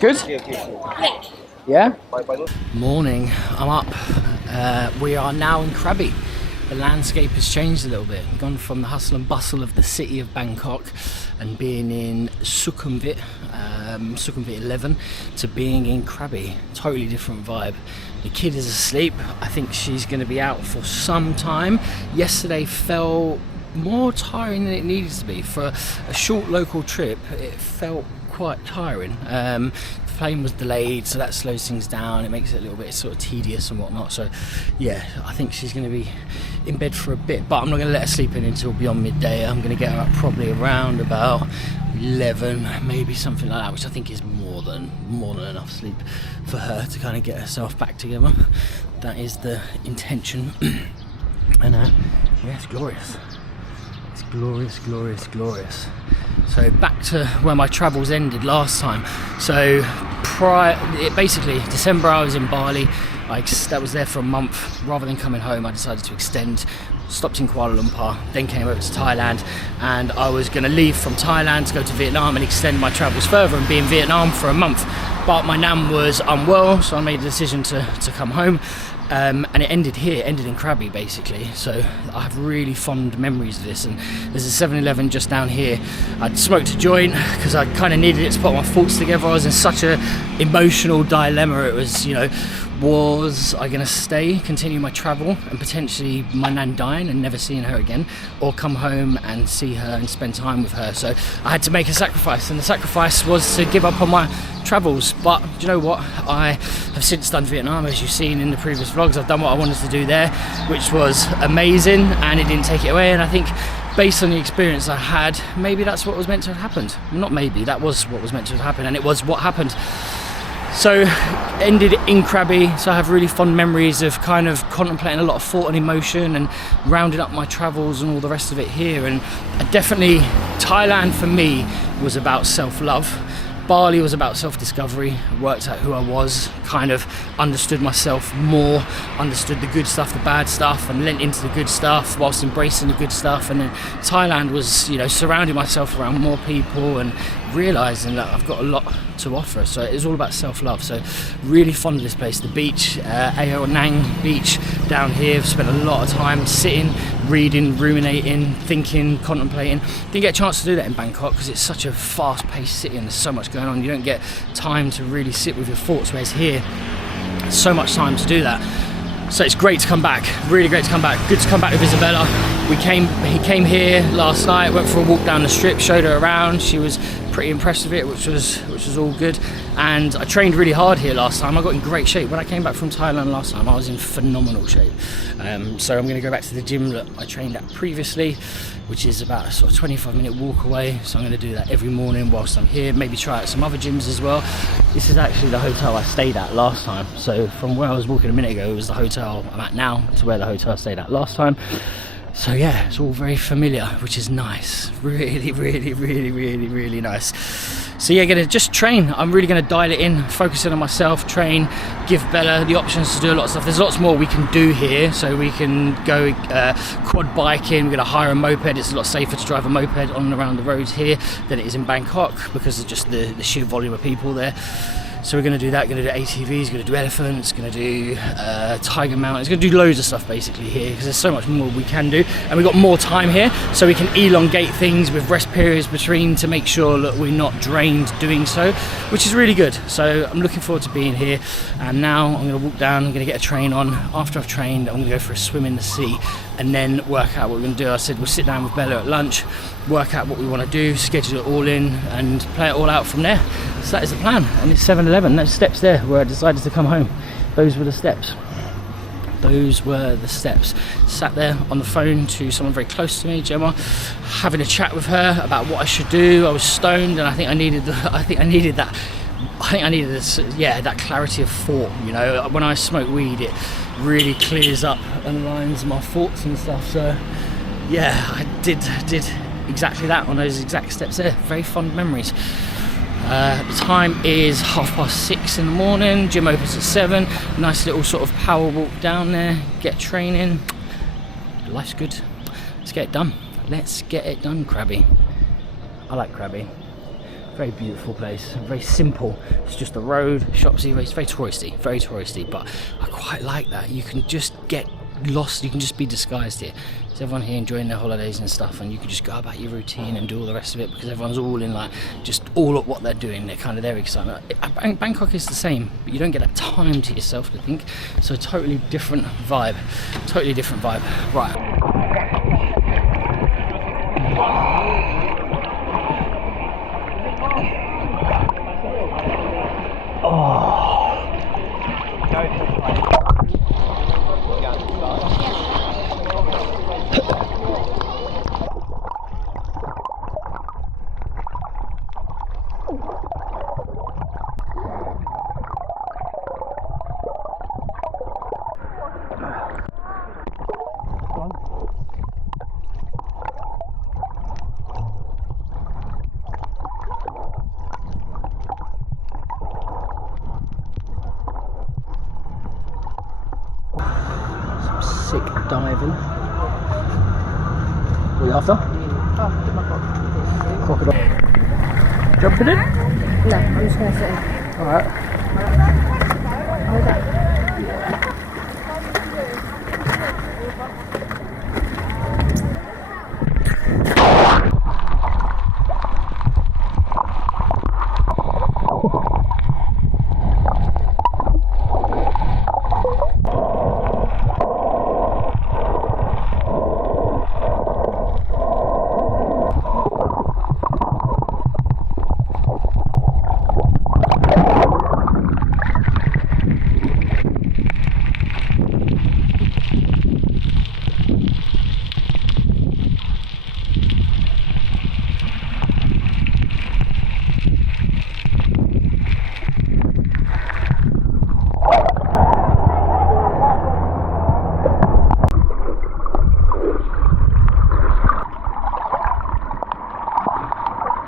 Good? Yeah? Morning, I'm up. We are now in Krabi. The landscape has changed a little bit. Gone from the hustle and bustle of the city of Bangkok and being in Sukhumvit 11 to being in Krabi. Totally different vibe. The kid is asleep. I think she's going to be out for some time. Yesterday felt more tiring than it needed to be. For a short local trip, it felt quite tiring. The plane was delayed, so that slows things down. It makes it a little bit sort of tedious and whatnot. So yeah, I think she's going to be in bed for a bit, but I'm not going to let her sleep in until beyond midday. I'm going to get her up probably around about 11, maybe something like that, which I think is more than enough sleep for her to kind of get herself back together. That is the intention. And yeah, it's glorious. It's glorious, glorious, glorious. So back to where my travels ended last time. So basically December I was in Bali. That was there for a month. Rather than coming home, I decided to extend. Stopped in Kuala Lumpur, then came over to Thailand, and I was going to leave from Thailand to go to Vietnam and extend my travels further and be in Vietnam for a month. But my nan was unwell, so I made a decision to come home. And it ended here, ended in Krabi basically. So I have really fond memories of this. And there's a 7-Eleven just down here. I'd smoked a joint because I kind of needed it to put my thoughts together. I was in such a emotional dilemma. It was, you know, was I going to stay, continue my travel and potentially my nan dying and never seeing her again, or come home and see her and spend time with her? So I had to make a sacrifice, and the sacrifice was to give up on my travels. But do you know what? I have since done Vietnam, as you've seen in the previous vlogs. I've done what I wanted to do there, which was amazing, and it didn't take it away. And I think based on the experience I had, maybe that's what was meant to have happened. Not maybe, that was what was meant to have happened, and it was what happened. So ended in Krabi, so I have really fond memories of kind of contemplating a lot of thought and emotion and rounding up my travels and all the rest of it here. And definitely Thailand for me was about self-love. Bali was about self-discovery, worked out who I was, kind of understood myself more, understood the good stuff, the bad stuff, and lent into the good stuff whilst embracing the good stuff. And then Thailand was, you know, surrounding myself around more people and realising that I've got a lot to offer. So it's all about self-love. So really fond of this place. The beach, Ao Nang beach down here. I've spent a lot of time sitting, reading, ruminating, thinking, contemplating. Didn't get a chance to do that in Bangkok because it's such a fast-paced city and there's so much going on. You don't get time to really sit with your thoughts, whereas here, so much time to do that. So it's great to come back, really great to come back. Good to come back with Isabella. He came here last night, went for a walk down the strip, showed her around. She was pretty impressed with it, which was all good. And I trained really hard here last time. I got in great shape. When I came back from Thailand last time, I was in phenomenal shape. So I'm going to go back to the gym that I trained at previously, which is about a sort of 25-minute walk away. So I'm going to do that every morning whilst I'm here. Maybe try out some other gyms as well. This is actually the hotel I stayed at last time. So from where I was walking a minute ago, it was the hotel I'm at now to where the hotel I stayed at last time. So yeah, it's all very familiar, which is nice. Really, really, really, really, really nice. So yeah, gonna just train. I'm really gonna dial it in, focusing on myself, train, give Bella the options to do a lot of stuff. There's lots more we can do here. So we can go quad biking, we're gonna hire a moped. It's a lot safer to drive a moped on and around the roads here than it is in Bangkok because of just the sheer volume of people there. So we're going to do that, going to do ATVs, going to do elephants, going to do tiger mountains, going to do loads of stuff basically here because there's so much more we can do. And we've got more time here, so we can elongate things with rest periods between to make sure that we're not drained doing so, which is really good. So I'm looking forward to being here. And now I'm going to walk down, I'm going to get a train on. After I've trained, I'm going to go for a swim in the sea and then work out what we're going to do. I said we'll sit down with Bella at lunch, work out what we want to do, schedule it all in and play it all out from there. So that is the plan. And it's 7-Eleven, those steps there where I decided to come home. Those were the steps. Those were the steps. Sat there on the phone to someone very close to me, Gemma, having a chat with her about what I should do. I was stoned and I think I needed that clarity of thought. You know, when I smoke weed, it really clears up and aligns my thoughts and stuff. So yeah, I did exactly that on those exact steps there. Very fond memories. The time is 6:30 in the morning. Gym opens at 7. Nice little sort of power walk down there, get training. life's good. Let's get it done. Let's get it done, Krabi. I like Krabi. Very beautiful place, very simple. It's just a road, shops. It's very touristy, but I quite like that. You can just get lost, you can just be disguised here. There's everyone here enjoying their holidays and stuff, and you can just go about your routine and do all the rest of it because everyone's all in, like, just all at what they're doing. They're kind of their excitement. Bangkok is the same, but you don't get that time to yourself, I think. So totally different vibe. Right. Sick diving. What are you after? Crocodile. Jumping in? No, I'm just going to sit in. Alright. Hold up.